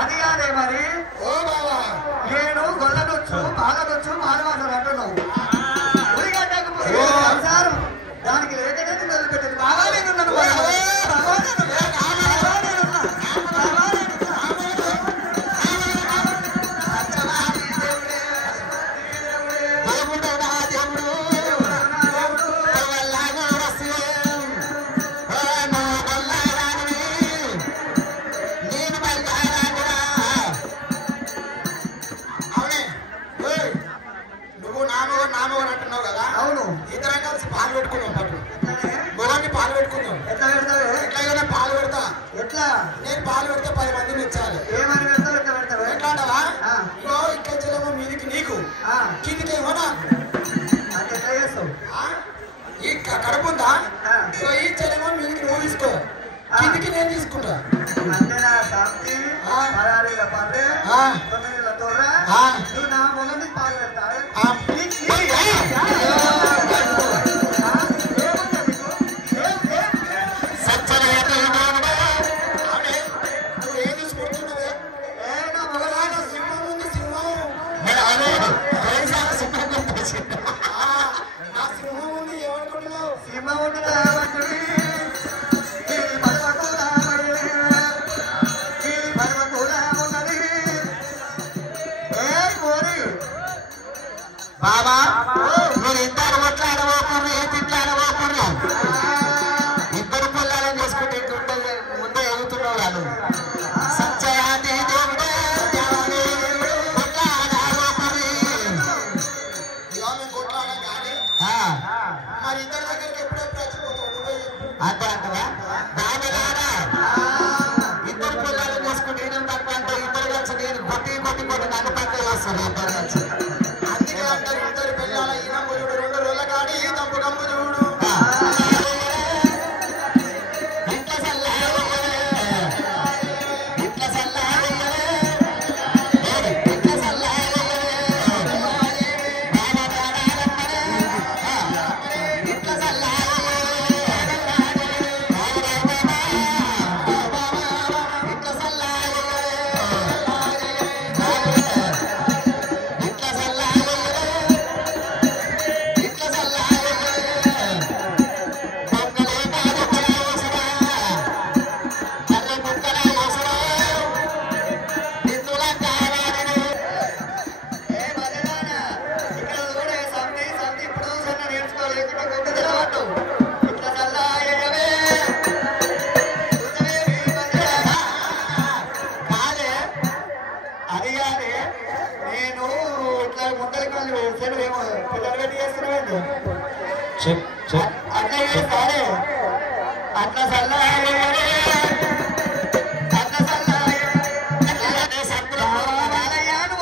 అది కాదే మరి నేను గొల్లనొచ్చు బాలనొచ్చు మాసం మానవాసం అంటున్నావు సంసారం దానికి లేకనే మొదలుపెట్టింది బాగా నేను కడుపుందా ఈ చెల్లెమో మీదికి నువ్వు తీసుకో కిందికి నేను తీసుకుంటా అంతేనా సాక్షి 16 పర్రే 9 తొర్ర నువ్వు నా మొగని పాలు పెడతా బాబా మీరు ఇద్దరు కొట్లాడబోకుర్రు ఏ తిట్లాడబోకుర్రు ఇద్దరు పిల్లలను చేసుకుంటే ముందే ఎగుతున్నావు కాదు సత్యయాతి దేవుడే మరి ఇద్దరి దగ్గరికి ఎప్పుడెప్పుడు వచ్చిపోతావు అంతే అంటవా ఇద్దరు పిల్లలను చేసుకుంటే నేను తక్కువ అంటే ఇద్దరు కలిసి నేను కొట్టి కొట్టి కొట్టి నన్ను పక్క చేస్తాను ఇద్దరు కలిసి ఇద్దరు పిల్లల ఈ నమ్ము చూడు 2 రోజుల కాడి ఈ తప్పు నమ్ము చూడు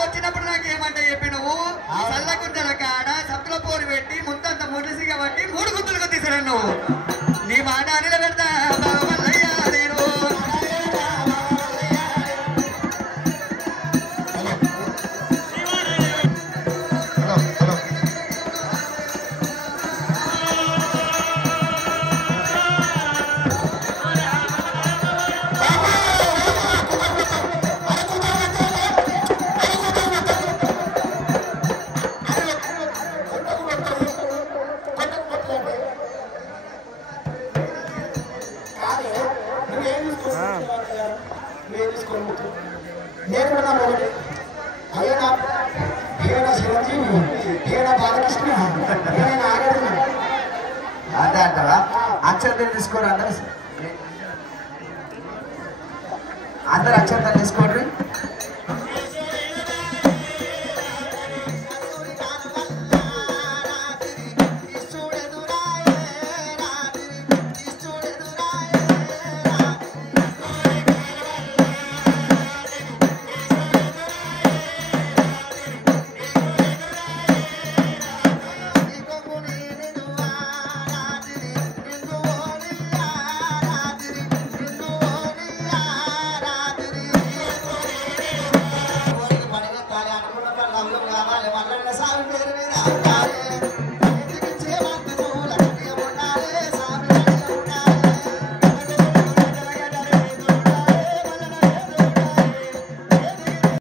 వచ్చినప్పుడు నాకేమంటే చెప్పి నువ్వు చల్ల గుంతల కాడ సత్తుల పోరు పెట్టి ముందంత ముడిసిగా బట్టి 3 గుంతులుగా తీసాను నువ్వు నీ మాట అనిల పెడతా నేను అదే అంటారా అక్షంతలు తీసుకోరు అందరు అక్షంతలు తీసుకోండి